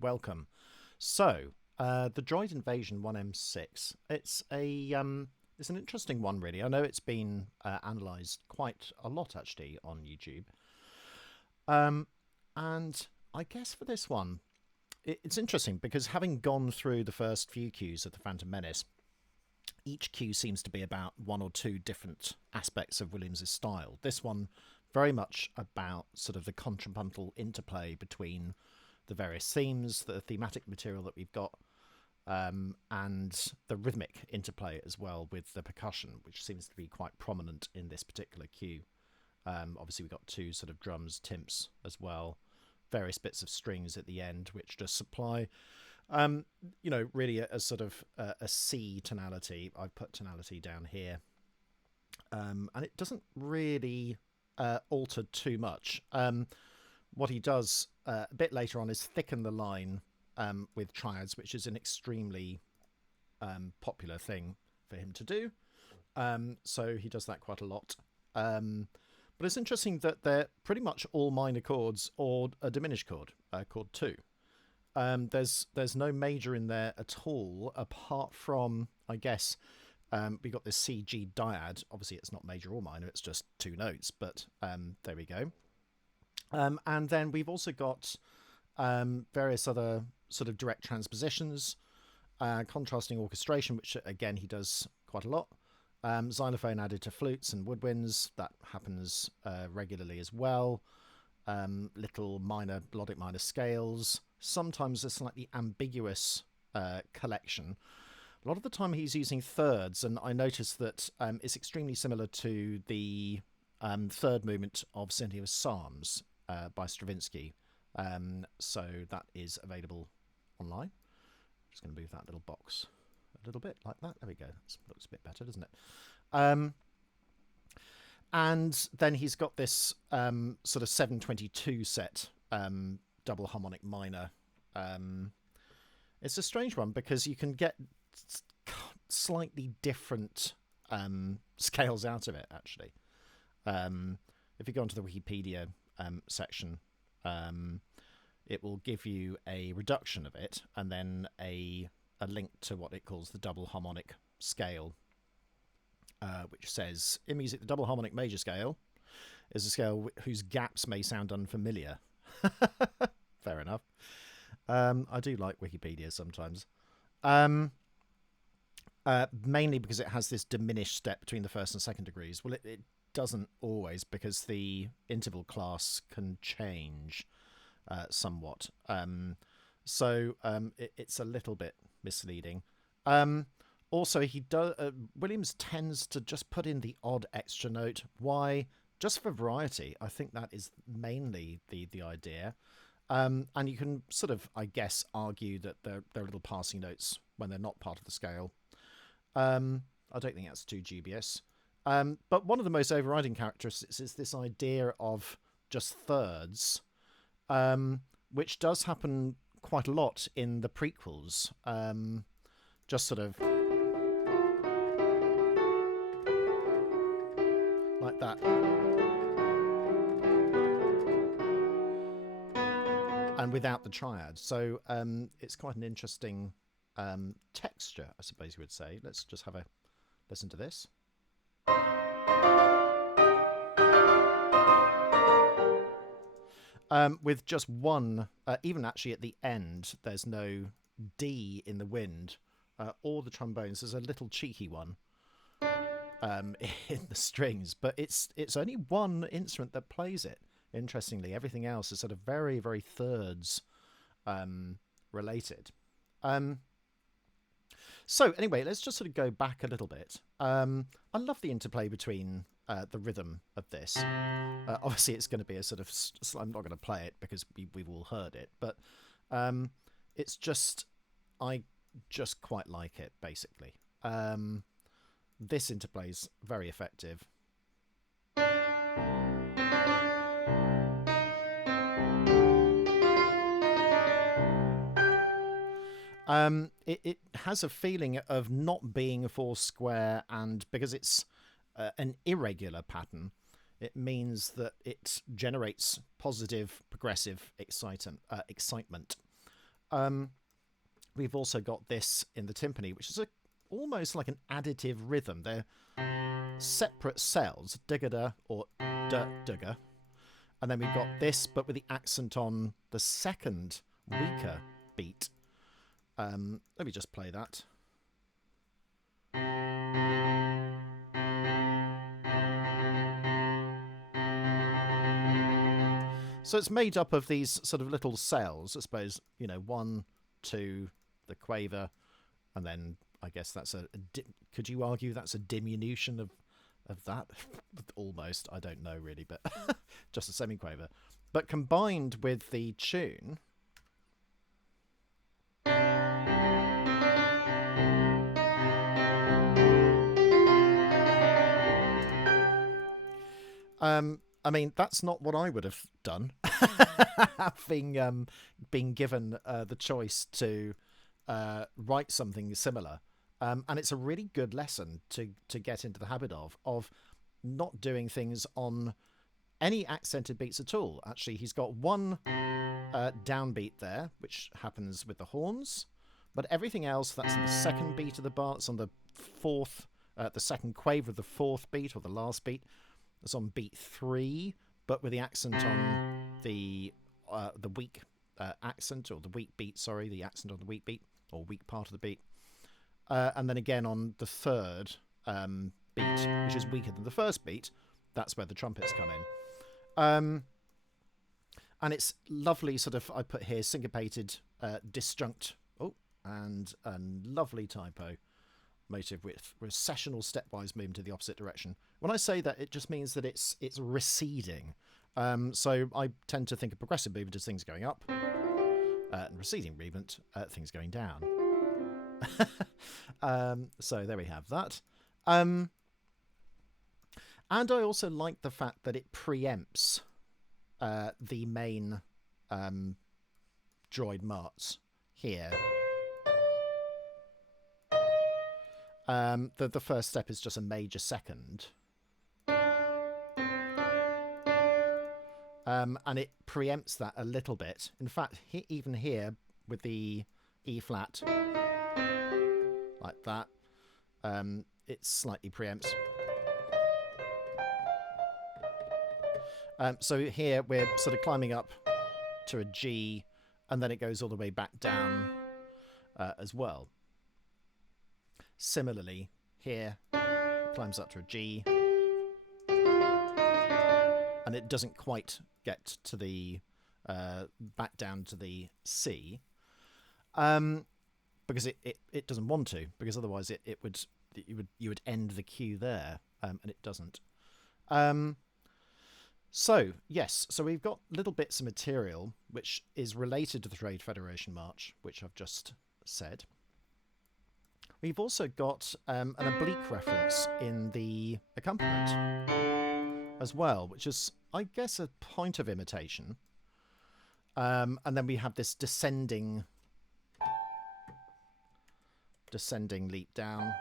welcome. So, the Droid Invasion 1M6. It's an interesting one, really. I know it's been analysed quite a lot actually on YouTube, um, and I guess for this one, it's interesting because having gone through the first few cues of the Phantom Menace, each cue seems to be about one or two different aspects of Williams's style. This one, very much about sort of the contrapuntal interplay between the various themes, the thematic material that we've got, and the rhythmic interplay as well with the percussion, which seems to be quite prominent in this particular cue. Obviously, we've got two sort of drums, timps as well, various bits of strings at the end, which just supply, really a sort of a C tonality. I've put tonality down here, and it doesn't really alter too much. What he does a bit later on is thicken the line with triads, which is an extremely popular thing for him to do. So he does that quite a lot. But it's interesting that they're pretty much all minor chords or a diminished chord, chord 2. There's no major in there at all, apart from, I guess, we got this C-G dyad. Obviously, it's not major or minor, it's just two notes, but there we go. And then we've also got various other sort of direct transpositions, contrasting orchestration, which again he does quite a lot. Xylophone added to flutes and woodwinds, that happens regularly as well. Little minor melodic minor scales, sometimes a slightly ambiguous collection. A lot of the time he's using thirds, and I noticed that it's extremely similar to the third movement of Symphony of Psalms by Stravinsky. So that is available online. I'm just going to move that little box a little bit like that. There we go. That looks a bit better, doesn't it? And then he's got this sort of 722 set, double harmonic minor. It's a strange one because you can get slightly different scales out of it, actually. If you go onto the Wikipedia section, it will give you a reduction of it and then a link to what it calls the double harmonic scale, which says, in music, the double harmonic major scale is a scale whose gaps may sound unfamiliar. Fair enough. I do like Wikipedia sometimes. Mainly because it has this diminished step between the first and second degrees. Well, it doesn't always, because the interval class can change somewhat. So it's a little bit misleading. Also, Williams tends to just put in the odd extra note. Why? Just for variety. I think that is mainly the idea. And you can sort of, I guess, argue that they're little passing notes when they're not part of the scale. I don't think that's too dubious. But one of the most overriding characteristics is this idea of just thirds, which does happen quite a lot in the prequels. Just sort of like that. And without the triad. So it's quite an interesting texture, I suppose you would say. Let's just have a listen to this. With just one, even actually at the end, there's no D in the wind or the trombones. There's a little cheeky one in the strings, but it's only one instrument that plays it. Interestingly, everything else is sort of very, very thirds related. So anyway, let's just sort of go back a little bit. I love the interplay between the rhythm of this. Obviously, it's going to be a sort of... I'm not going to play it because we've all heard it, but it's just... I just quite like it, basically. This interplay is very effective. It has a feeling of not being a four square, and because it's an irregular pattern, it means that it generates positive, progressive excitement. We've also got this in the timpani, which is almost like an additive rhythm. They're separate cells, digga or digga. And then we've got this, but with the accent on the second weaker beat. Let me just play that. So it's made up of these sort of little cells, I suppose, 1, 2, the quaver, and then I guess that's could you argue that's a diminution of that? Almost, I don't know really, but just a semiquaver. But combined with the tune, I mean, that's not what I would have done, having been given the choice to write something similar. And it's a really good lesson to get into the habit of not doing things on any accented beats at all. Actually, he's got one downbeat there, which happens with the horns, but everything else, that's in the second beat of the bar, it's on the fourth, the second quaver of the fourth beat or the last beat. It's on beat 3, but with the accent on the weak accent, or the weak beat, sorry, the accent on the weak beat, or weak part of the beat. And then again on the third beat, which is weaker than the first beat, that's where the trumpets come in. And it's lovely sort of, I put here, syncopated, disjunct, and a lovely typo motive with recessional stepwise movement in the opposite direction. When I say that, it just means that it's receding. So I tend to think of progressive movement as things going up, and receding movement, things going down. So there we have that. And I also like the fact that it preempts the main droid marts here. The first step is just a major second. And it preempts that a little bit. In fact, even here with the E flat, like that, it slightly preempts. So here we're sort of climbing up to a G, and then it goes all the way back down as well. Similarly, here it climbs up to a G, and it doesn't quite get to the back down to the C, because it doesn't want to, because otherwise you would end the cue there, and it doesn't. So yes, so we've got little bits of material which is related to the Trade Federation March, which I've just said. We've also got an oblique reference in the accompaniment as well, which is, I guess, a point of imitation. And then we have this descending leap down.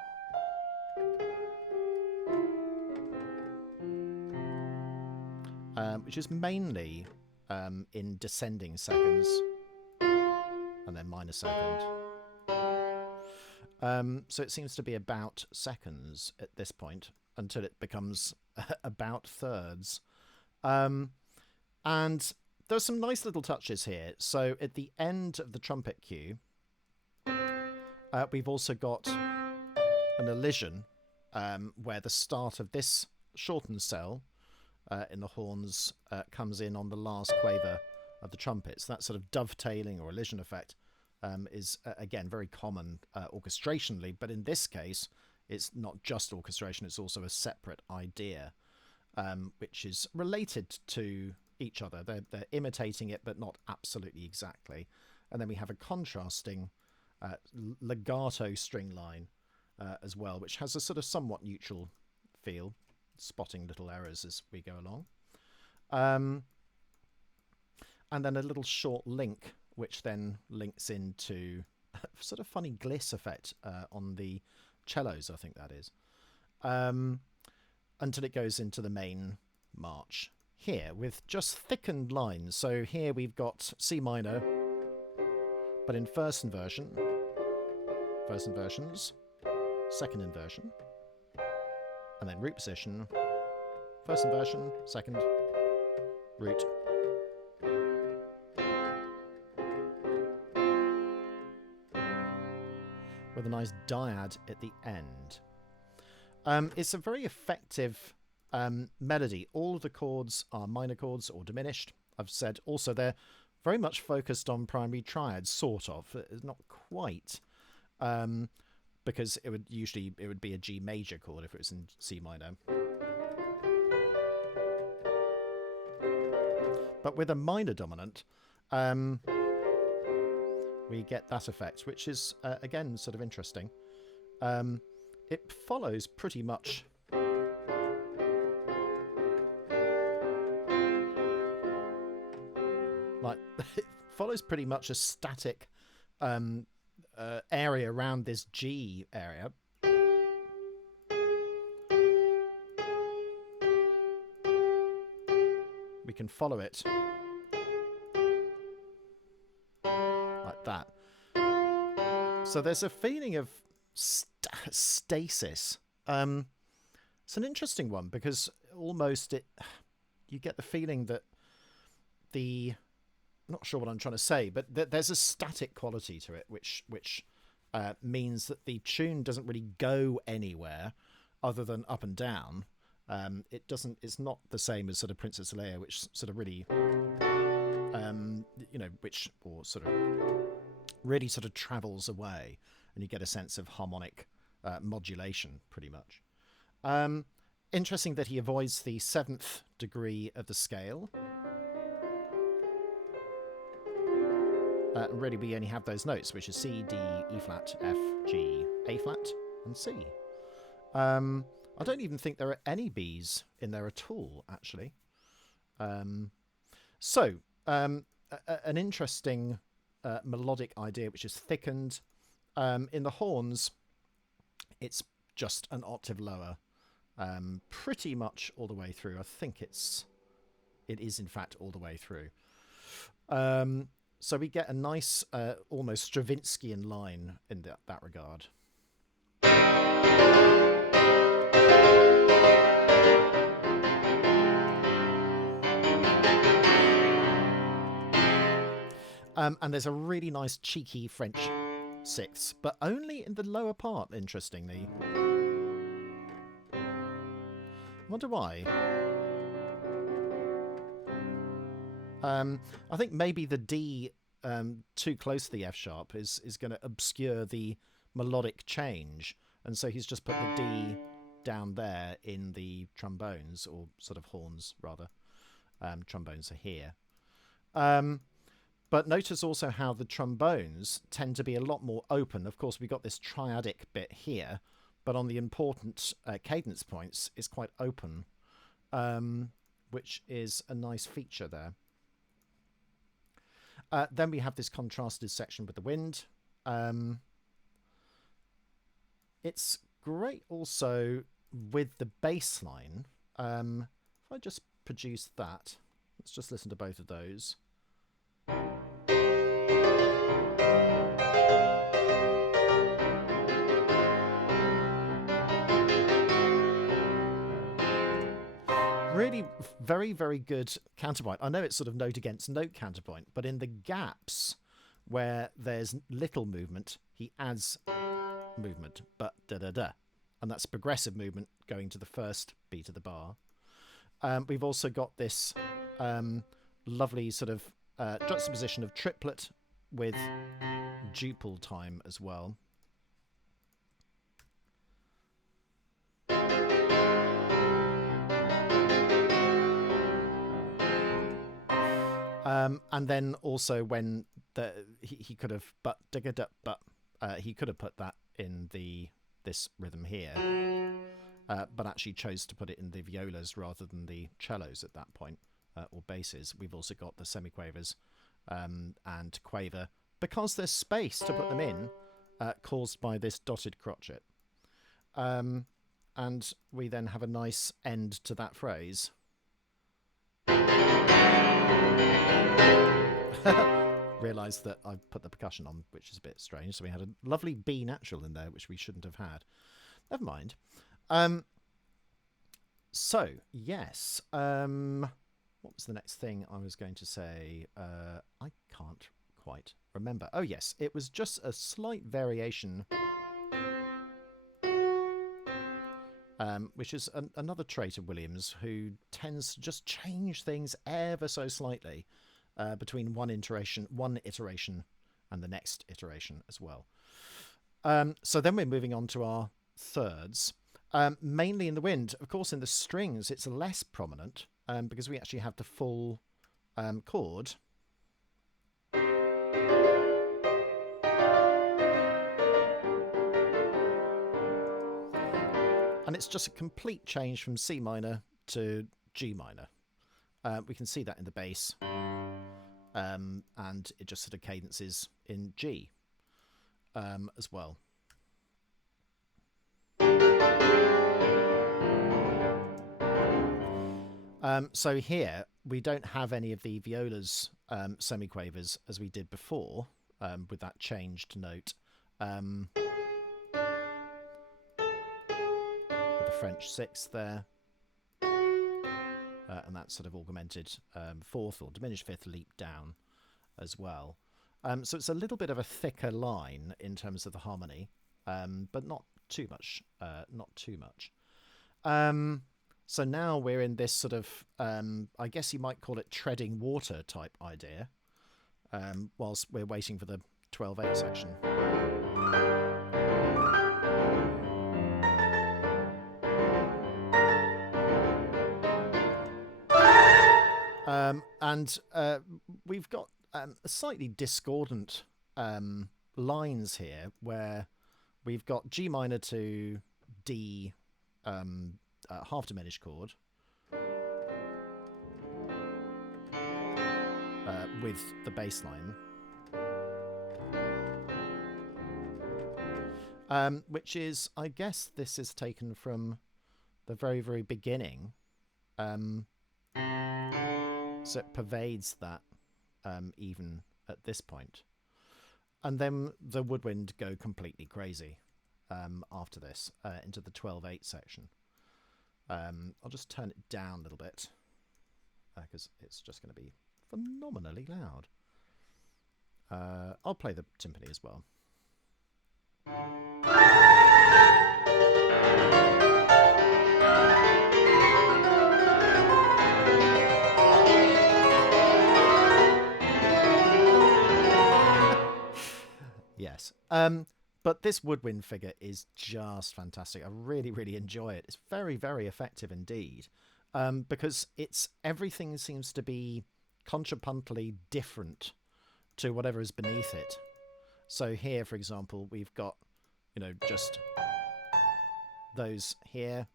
Which is mainly in descending seconds and then minor second. So it seems to be about seconds at this point until it becomes about thirds. And there's some nice little touches here. So at the end of the trumpet cue, we've also got an elision where the start of this shortened cell in the horns comes in on the last quaver of the trumpets. That sort of dovetailing or elision effect is, again, very common orchestrationally, but in this case, it's not just orchestration, it's also a separate idea, which is related to each other. They're imitating it, but not absolutely exactly. And then we have a contrasting legato string line as well, which has a sort of somewhat neutral feel, spotting little errors as we go along. And then a little short link, which then links into a sort of funny gliss effect on the cellos, I think that is, until it goes into the main march here with just thickened lines. So here we've got C minor, But in first inversion, first inversions, second inversion, and then root position, first inversion, second, root. With a nice dyad at the end. It's a very effective melody. All of the chords are minor chords or diminished. I've said also they're very much focused on primary triads, sort of. It's not quite, because it would be a G major chord if it was in C minor. But with a minor dominant, we get that effect, which is, again, sort of interesting. It follows pretty much... like, it follows pretty much a static area around this G area. We can follow it like that. So there's a feeling of stasis. It's an interesting one because almost you get the feeling that I'm not sure what I'm trying to say, but there's a static quality to it, which means that the tune doesn't really go anywhere other than up and down. It's not the same as sort of Princess Leia, which sort of really, really sort of travels away, and you get a sense of harmonic modulation, pretty much. Interesting that he avoids the 7th degree of the scale. Really, we only have those notes, which is C, D, E flat, F, G, A flat, and C. I don't even think there are any Bs in there at all, actually. An interesting melodic idea, which is thickened. In the horns, it's just an octave lower, pretty much all the way through. I think it is in fact all the way through. So we get a nice, almost Stravinskyan line in that regard. And there's a really nice cheeky French sixth, but only in the lower part, interestingly. I wonder why. I think maybe the D too close to the F sharp is going to obscure the melodic change, and so he's just put the D down there in the trombones, or sort of horns rather. Trombones are here. But notice also how the trombones tend to be a lot more open. Of course, we've got this triadic bit here, but on the important cadence points, it's quite open, which is a nice feature there. Then we have this contrasted section with the wind. It's great also with the bass line. If I just produce that, let's just listen to both of those. Really very, very good counterpoint. I know it's sort of note against note counterpoint, but in the gaps where there's little movement, he adds movement, but da-da-da. And that's progressive movement going to the first beat of the bar. We've also got this lovely sort of juxtaposition of triplet with duple time as well. And then also when he could have he could have put that in this rhythm here, but actually chose to put it in the violas rather than the cellos at that point, or basses. We've also got the semiquavers and quaver, because there's space to put them in, caused by this dotted crotchet. And we then have a nice end to that phrase. realised that I've put the percussion on, which is a bit strange. So we had a lovely B natural in there, which we shouldn't have had. Never mind. So, yes. What was the next thing I was going to say? I can't quite remember. Oh, yes. It was just a slight variation, which is another trait of Williams, who tends to just change things ever so slightly between one iteration and the next iteration as well. So then we're moving on to our thirds. Mainly in the wind. Of course, in the strings, it's less prominent because we actually have the full chord. And it's just a complete change from C minor to G minor. We can see that in the bass. And it just sort of cadences in G as well. So here we don't have any of the viola's semiquavers as we did before with that changed note with the French sixth there and that sort of augmented fourth or diminished fifth leap down as well. So it's a little bit of a thicker line in terms of the harmony, but not too much. So now we're in this sort of, I guess you might call it treading water type idea, whilst we're waiting for the 12/8 section. And we've got slightly discordant lines here where we've got G minor to D half diminished chord with the bass line, which is, I guess this is taken from the very, very beginning. So it pervades that even at this point. And then the woodwind go completely crazy after this into the 12/8 section. I'll just turn it down a little bit because it's just going to be phenomenally loud. I'll play the timpani as well. Yes. But this woodwind figure is just fantastic. I really, really enjoy it. It's very, very effective indeed. Because everything seems to be contrapuntally different to whatever is beneath it. So here, for example, we've got, just those here.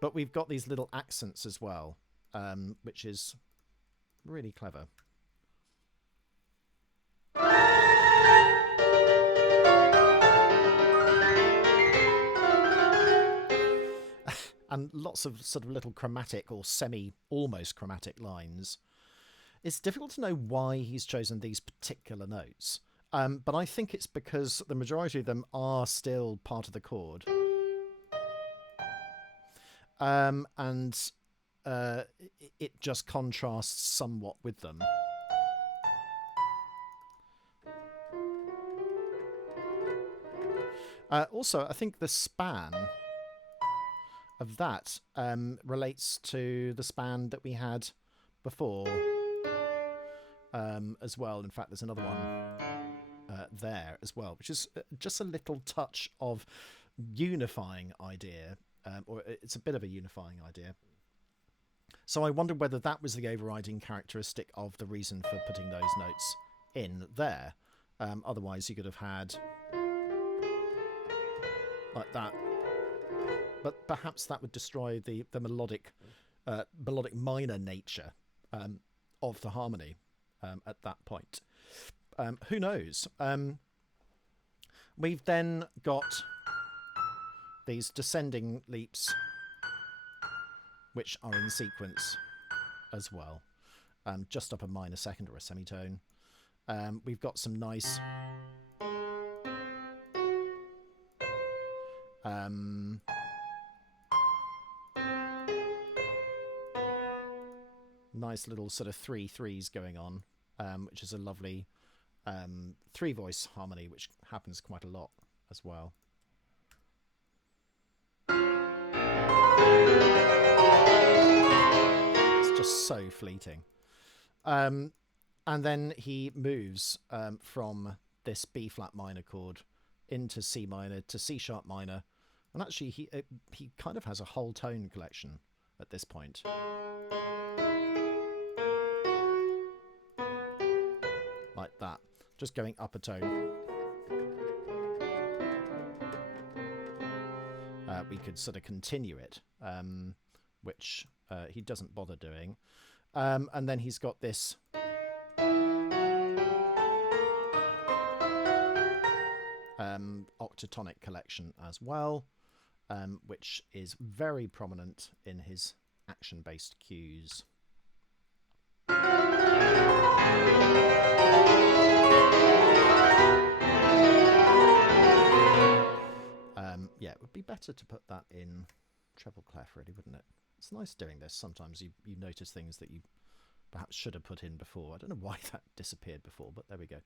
But we've got these little accents as well, which is really clever. And lots of sort of little chromatic or almost chromatic lines. It's difficult to know why he's chosen these particular notes, but I think it's because the majority of them are still part of the chord. And it just contrasts somewhat with them. Also, I think the span of that relates to the span that we had before as well. In fact, there's another one there as well, which is just a little touch of unifying idea, or it's a bit of a unifying idea. So I wondered whether that was the overriding characteristic of the reason for putting those notes in there. Otherwise, you could have had like that. But perhaps that would destroy the melodic minor nature of the harmony at that point. Who knows? We've then got these descending leaps, which are in sequence as well. just up a minor second or a semitone. We've got some nice nice little sort of 3/3s going on, which is a lovely 3-voice harmony, which happens quite a lot as well. It's just so fleeting. And then he moves from this B flat minor chord into C minor to C sharp minor, and actually he kind of has a whole tone collection at this point. Like that, just going up a tone. We could sort of continue it, which he doesn't bother doing. And then he's got this octatonic collection as well, which is very prominent in his action-based cues. Yeah, it would be better to put that in treble clef, really, wouldn't it? It's nice doing this. Sometimes you notice things that you perhaps should have put in before. I don't know why that disappeared before, but there we go.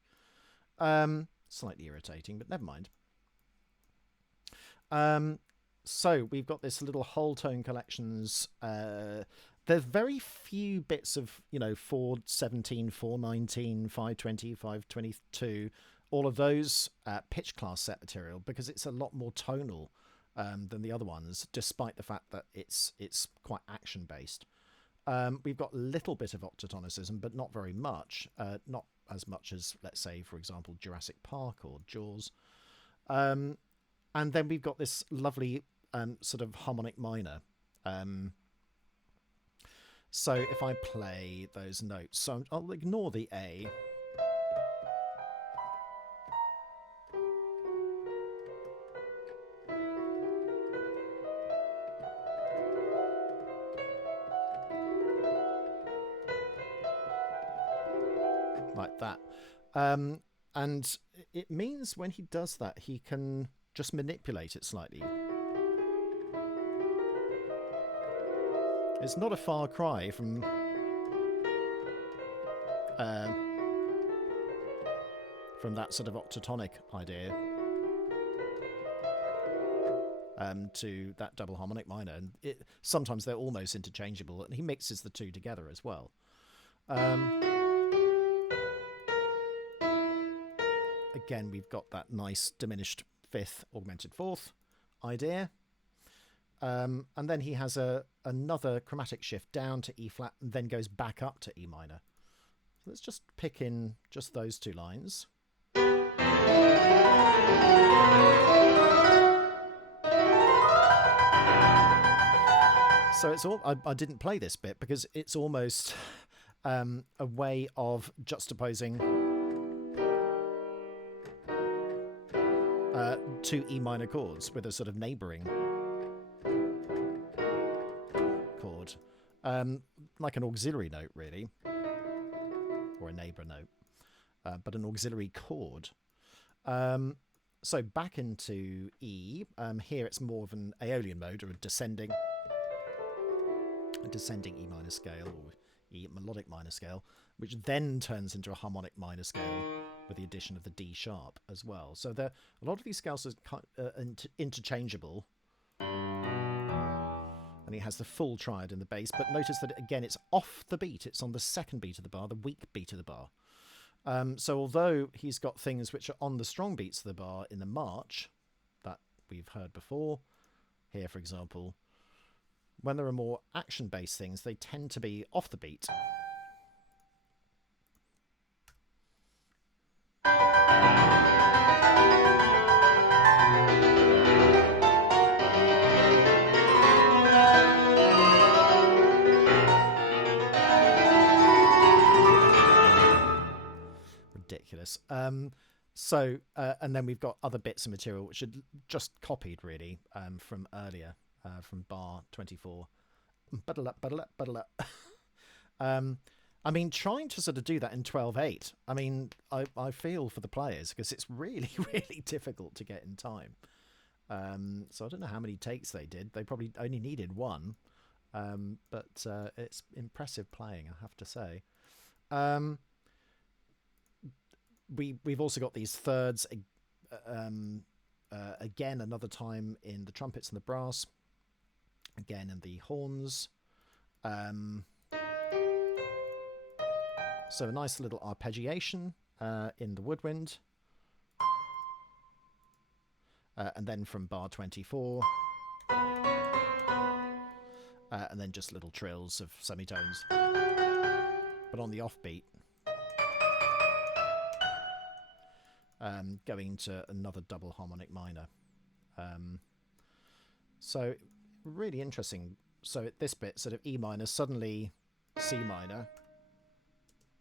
Slightly irritating, but never mind. So we've got this little whole tone collections. There's very few bits of, 417, 419, 520, 522, all of those pitch class set material, because it's a lot more tonal than the other ones, despite the fact that it's quite action based. We've got a little bit of octatonicism, but not very much. Not as much as, let's say, for example, Jurassic Park or Jaws. And then we've got this lovely sort of harmonic minor. So if I play those notes, so I'll ignore the A. Like that. And it means when he does that, he can just manipulate it slightly. It's not a far cry from that sort of octatonic idea to that double harmonic minor. And sometimes they're almost interchangeable, and he mixes the two together as well. Again, we've got that nice diminished fifth, augmented fourth idea. And then he has another chromatic shift down to E flat and then goes back up to E minor. So let's just pick in just those two lines. So it's all. I didn't play this bit because it's almost a way of juxtaposing two E minor chords with a sort of neighbouring chord, like an auxiliary note, really, or a neighbour note, but an auxiliary chord. So back into E. Here it's more of an Aeolian mode, or a descending E minor scale, or E melodic minor scale, which then turns into a harmonic minor scale with the addition of the D sharp as well. So a lot of these scales are interchangeable, and he has the full triad in the bass. But notice that again, it's off the beat. It's on the second beat of the bar, the weak beat of the bar. So although he's got things which are on the strong beats of the bar in the march that we've heard before, here for example, when there are more action-based things, they tend to be off the beat. Ridiculous. And then we've got other bits of material which are just copied, really, from earlier, from bar 24. I mean, trying to sort of do that in 12/8, I mean, I feel for the players because it's really, really difficult to get in time. So I don't know how many takes they did. They probably only needed one, but it's impressive playing, I have to say. Um, we've also got these thirds, again, another time in the trumpets and the brass, again in the horns. So a nice little arpeggiation in the woodwind. And then from bar 24. And then just little trills of semitones. But on the offbeat, going to another double harmonic minor. So really interesting. So at this bit, sort of E minor, suddenly C minor.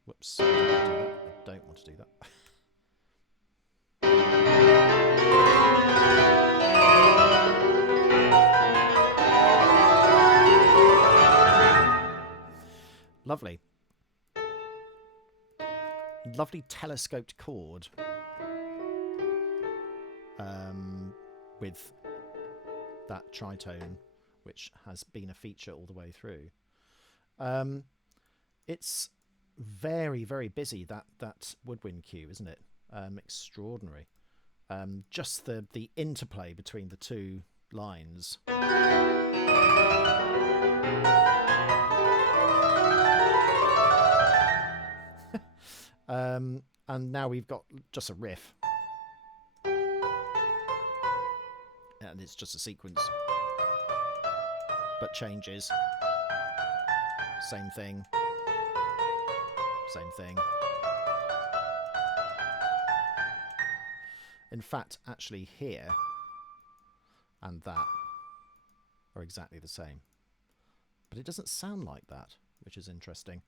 Whoops, I don't want to do that. Lovely. Lovely telescoped chord. With that tritone, which has been a feature all the way through. It's very, very busy, that woodwind cue, isn't it? Extraordinary. Just the interplay between the two lines. And now we've got just a riff. And it's just a sequence. But changes. Same thing. Same thing. In fact, actually here and that are exactly the same. But it doesn't sound like that, which is interesting.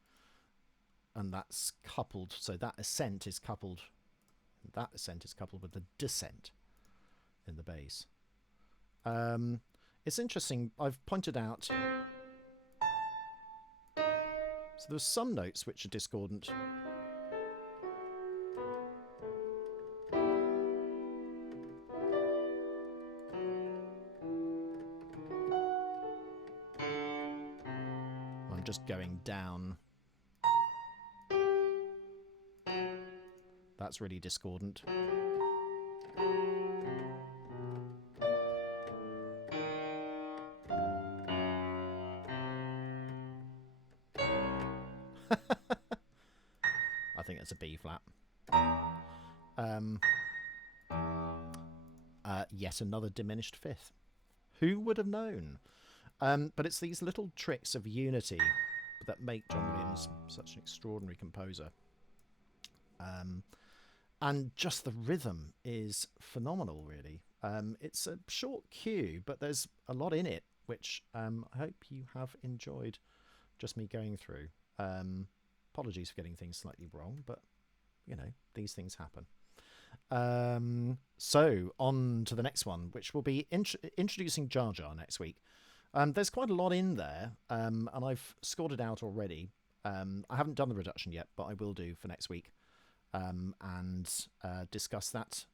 And that's coupled, so that ascent is coupled with the descent in the bass. It's interesting, I've pointed out, so there's some notes which are discordant. I'm just going down. That's really discordant. I think it's a B flat. Yet another diminished fifth. Who would have known? But it's these little tricks of unity that make John Williams such an extraordinary composer. And just the rhythm is phenomenal, really. It's a short cue, but there's a lot in it, which I hope you have enjoyed just me going through. Apologies for getting things slightly wrong, but, you know, these things happen. So, on to the next one, which will be introducing Jar Jar next week. There's quite a lot in there, and I've scored it out already. I haven't done the reduction yet, but I will do for next week. And discuss that